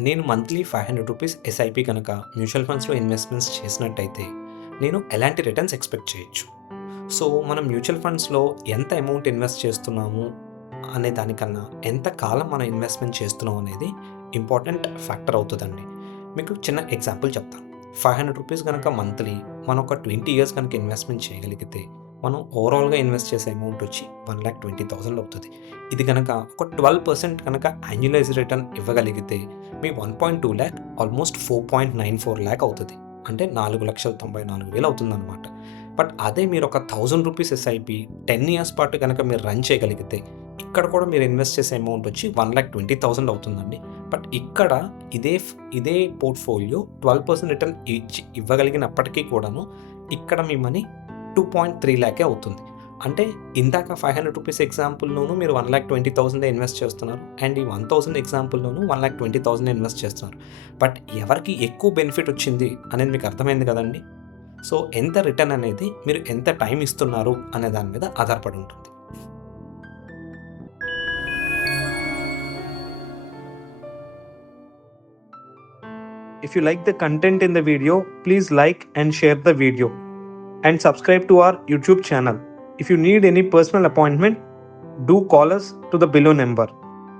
నేను మంత్లీ రూ. 500 ఎస్ఐపి కనుక మ్యూచువల్ ఫండ్స్‌లో ఇన్వెస్ట్‌మెంట్స్ చేసినట్టయితే, నేను ఎలాంటి రిటర్న్స్ ఎక్స్‌పెక్ట్ చేయొచ్చు? సో, మనం మ్యూచువల్ ఫండ్స్‌లో ఎంత అమౌంట్ ఇన్వెస్ట్ చేస్తున్నాము అనే దానికన్నా, ఎంత కాలం మనం ఇన్వెస్ట్‌మెంట్ చేస్తున్నాం అనేది ఇంపార్టెంట్ ఫ్యాక్టర్ అవుతదండి. మీకు చిన్న ఎగ్జాంపుల్ చెప్తాను. రూ. 500 గనక మంత్లీ మనం ఒక 20 ఇయర్స్ కనుక ఇన్వెస్ట్‌మెంట్ చేయగలిగితే, మనం ఓవరాల్‌గా ఇన్వెస్ట్ చేసే అమౌంట్ వచ్చి 1,20,000 అవుతది. ఇది గనక ఒక 12% కనుక యాన్యుయలైజ్డ్ రిటర్న్ ఇవ్వగలిగితే, మీ 1.2 లాక్ ఆల్మోస్ట్ 4.94 లాక్ అవుతది. అంటే 4,94,000 అవుతుందనమాట. బట్ అదే మీరు ఒక రూ. 1,000 ఎస్ఐపి 10 ఇయర్స్ పాటు గనక మీరు రన్ చేయగలిగితే, ఇక్కడ కూడా మీరు ఇన్వెస్ట్ చేసే అమౌంట్ వచ్చి 1,20,000 అవుతుందండి. బట్ ఇక్కడ ఇదే పోర్ట్‌ఫోలియో 12% రిటర్న్ ఇవ్వగలిగినప్పటికీ కూడాను, ఇక్కడ మీ మనీ 2.3 లాకే అవుతుంది. అంటే ఇందాక రూ. 500 ఎగ్జాంపుల్‌లోనూ మీరు 1,20,000 ఇన్వెస్ట్ చేస్తున్నారు. అండ్ ఈ 1,000 ఎగ్జాంపుల్‌లోనూ 1,20,000 ఇన్వెస్ట్ చేస్తున్నారు. బట్ ఎవరికి ఎక్కువ బెనిఫిట్ వచ్చింది అనేది మీకు అర్థమైంది కదండీ! సో, ఎంత రిటర్న్ అనేది మీరు ఎంత టైమ్ ఇస్తున్నారు అనే దాని మీద ఆధారపడి ఉంటుంది. If you like the content in the video, please like and share the video and subscribe to our YouTube channel. If you need any personal appointment, do call us to the below number.